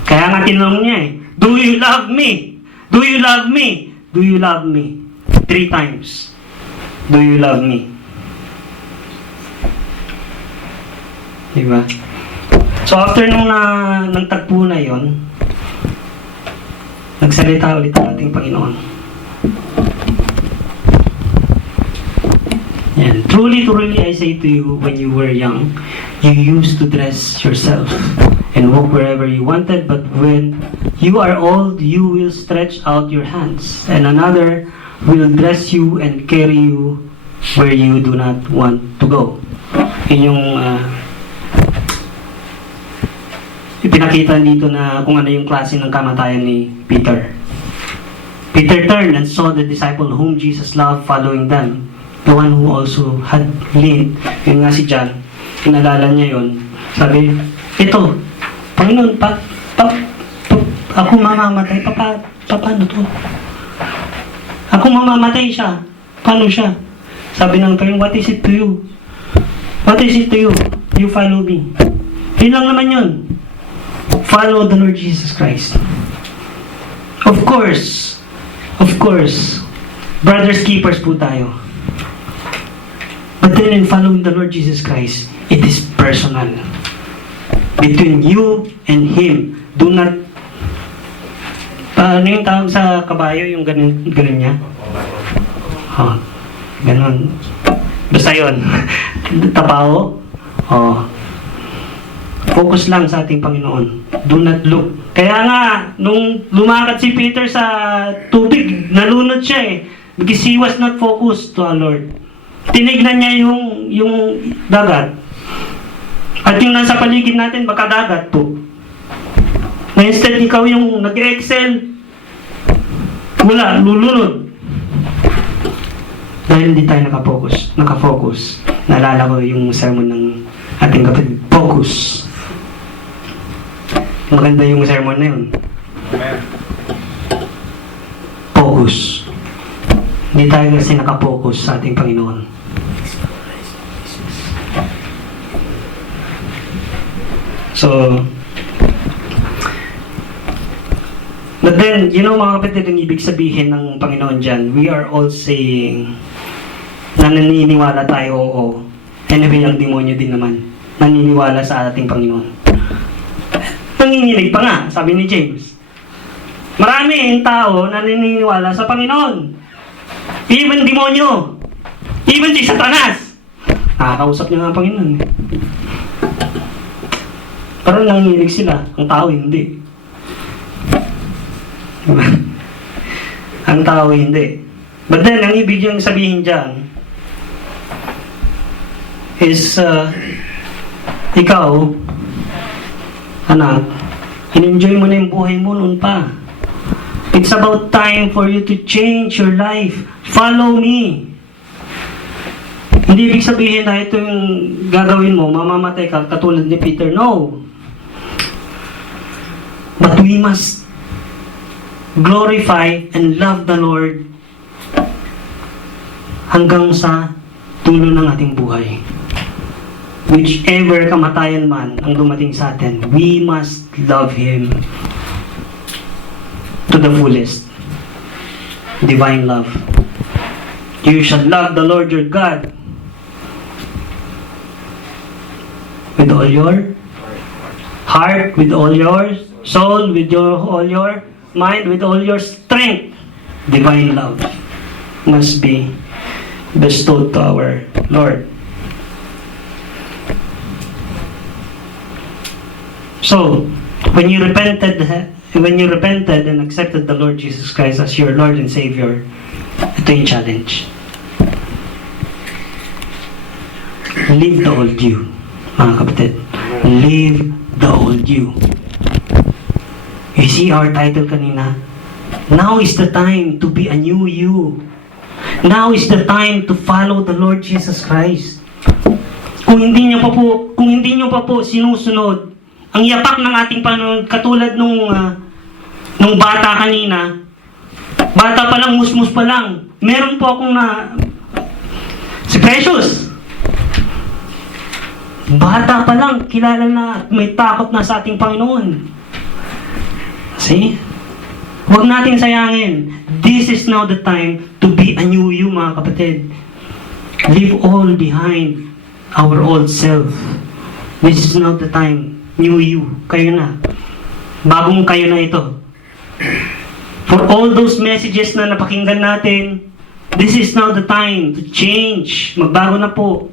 Kaya nga tinanong niya do you love me? Do you love me? Do you love me? 3 times. Do you love me? Diba? So after nung tagpo na yon, nagsalita ulit ang ating Panginoon. And truly I say to you, when you were young, you used to dress yourself and walk wherever you wanted, but when you are old, you will stretch out your hands, and another will dress you and carry you where you do not want to go. Yun yung ipinakita dito na kung ano yung klase ng kamatayan ni Peter. Peter turned and saw the disciple whom Jesus loved following them, the one who also had leaned. Yun nga si John, kinalala niya yun. Sabi, ito, Panginoon, ako mamamatay, paano to? Ako mamamatay siya, paano siya? Sabi ng Panginoon, what is it to you? What is it to you? You follow me. Yun lang naman yun. Follow the Lord Jesus Christ. Of course, brothers keepers po tayo. But then in following the Lord Jesus Christ, it is personal. Between you and Him. Do not, ano yung tawag sa kabayo, yung ganun niya? Ganun. Basta yun. Tapao. Focus lang sa ating Panginoon. Do not look. Kaya nga, nung lumakad si Peter sa tubig, nalunod siya because he was not focused to our Lord. Tinignan niya yung dagat. At yung nasa paligid natin, baka dagat po. Na instead, ikaw yung nag-excel, wala, lulunod. Dahil hindi tayo nakafocus. Naalala ko yung sermon ng ating kapatid, focus. Maganda yung sermon na yun. Focus. Hindi tayo kasi nakafocus sa ating Panginoon. So, but then, mga kapatid, ang ibig sabihin ng Panginoon dyan, we are all saying na naniniwala tayo, oo. Anyway, ang demonyo din naman, naniniwala sa ating Panginoon. Nanginginig pa nga, sabi ni James. Maraming tao na naniniwala sa Panginoon. Even demonyo. Even si Satanas. Nakakausap niya nga ang Panginoon. Pero nanginginig sila, ang tao hindi. Ang tao hindi. But then, ang ibig yung sabihin dyan is, ikaw, anak, in-enjoy mo na yung buhay mo noon pa. It's about time for you to change your life. Follow me. Hindi ibig sabihin na ito yung gagawin mo, mamamatay ka katulad ni Peter. No. But we must glorify and love the Lord hanggang sa dulo ng ating buhay. Whichever kamatayan man ang dumating sa atin, we must love Him to the fullest. Divine love. You shall love the Lord your God with all your heart, with all your soul, with all your mind, with all your strength. Divine love must be bestowed to our Lord. So, when you repented and accepted the Lord Jesus Christ as your Lord and Savior, ito yung challenge. Leave the old you, mga kapatid. Leave the old you. You see our title kanina? Now is the time to be a new you. Now is the time to follow the Lord Jesus Christ. Kung hindi niyo pa po sinusunod ang yapak ng ating Panginoon, katulad nung bata kanina, bata pa lang, musmus pa lang, meron po akong si Precious, bata pa lang, kilala na, may takot na sa ating Panginoon. See? Huwag natin sayangin. This is now the time to be a new you, mga kapatid. Leave all behind our old self. This is now the time. New you. Kayo na. Bagong kayo na ito. For all those messages na napakinggan natin, this is now the time to change. Magbago na po.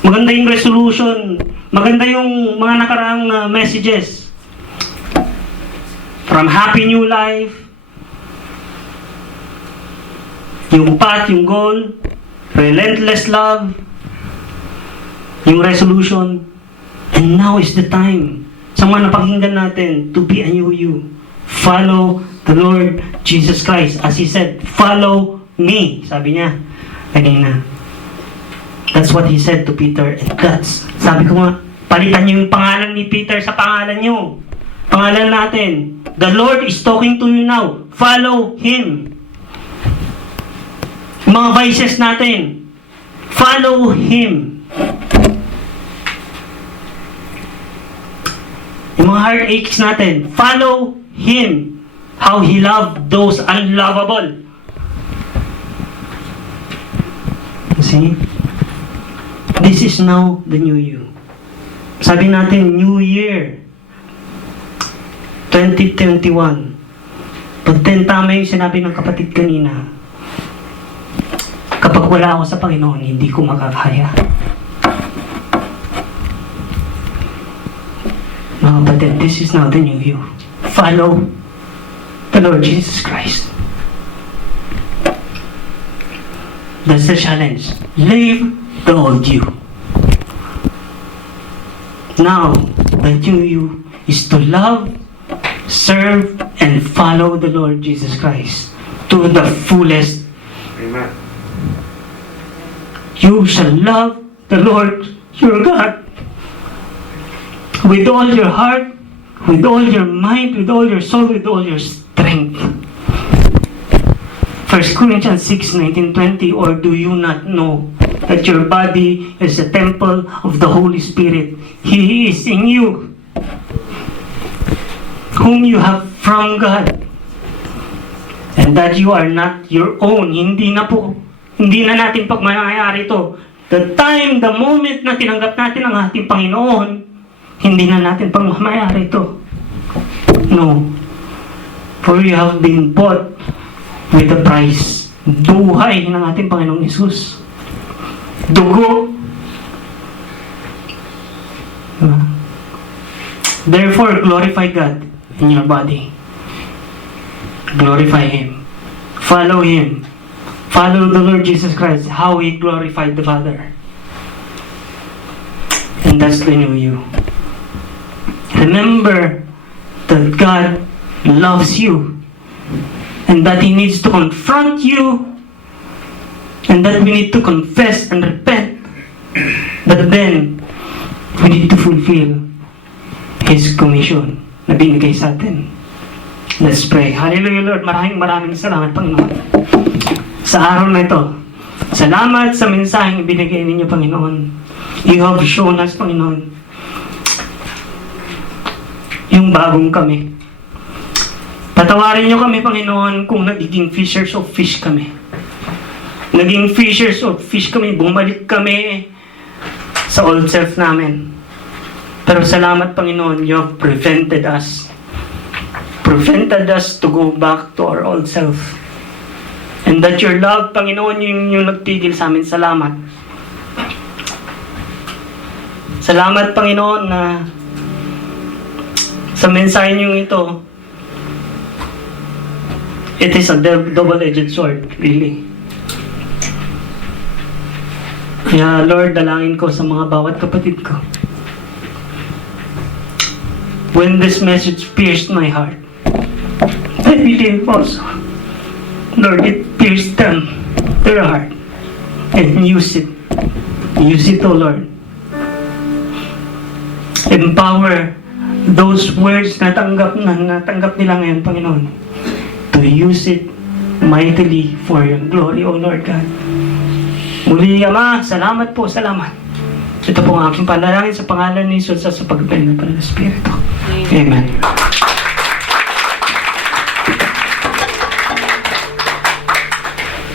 Maganda yung resolution. Maganda yung mga nakaraang messages. From Happy New Life, yung path, yung goal, relentless love, yung resolution. And now is the time sa mga napakinggan natin to be a new you. Follow the Lord Jesus Christ. As He said, follow me. Sabi niya kanina. That's what He said to Peter. And that's, sabi ko nga, palitan niyo yung pangalan ni Peter sa pangalan niyo. Pangalan natin. The Lord is talking to you now. Follow Him. Mga vices natin. Follow Him. Yung mga heartaches natin, follow Him. How He loved those unlovable. See? This is now the new you. Sabi natin, New Year 2021. Pag tama yung sinabi ng kapatid kanina, kapag wala ako sa Panginoon, hindi ko makakaya. But then this is now the new you. Follow the Lord Jesus Christ. That's the challenge. Leave the old you. Now, the new you is to love, serve, and follow the Lord Jesus Christ to the fullest. Amen. You shall love the Lord your God with all your heart, with all your mind, with all your soul, with all your strength. 1 Corinthians 6:19-20. Or do you not know that your body is a temple of the Holy Spirit? He is in you, whom you have from God, and that you are not your own. Hindi na natin pagmayayari ito. The time, the moment na tinanggap natin ang ating Panginoon, hindi na natin pagmamayari ito. No. For you have been bought with a price. Buhay ng ating Panginoong Hesus. Dugo. Therefore, glorify God in your body. Glorify Him. Follow Him. Follow the Lord Jesus Christ, how He glorified the Father. And that's the new you. Remember that God loves you. and that He needs to confront you, and that we need to confess and repent. But then, we need to fulfill His commission na binigay sa atin. Let's pray. Hallelujah, Lord. Maraming salamat, Panginoon. Sa araw na ito, salamat sa mensaheng ibinigay ninyo, Panginoon. You have shown us, Panginoon, yung bagong kami. Patawarin niyo kami, Panginoon, kung nagiging fishers of fish kami. Naging fishers of fish kami, bumalik kami sa old self namin. Pero salamat, Panginoon, you have prevented us to go back to our old self. And that your love, Panginoon, yung nagtigil sa amin. Salamat. Salamat, Panginoon, na sa mensahe niyong ito, it is a double-edged sword, really. Kaya, Lord, dalangin ko sa mga bawat kapatid ko. When this message pierced my heart, I believe also, Lord, it pierced them, their heart, and use it. Use it, O Lord. Empower those words na natanggap nila ngayon, Panginoon, to use it mightily for your glory, O Lord God. Muli, Ama, salamat po, salamat. Ito po ang aking panalangin sa pangalan ni Jesus sa pagpapalala ng Espiritu. Amen.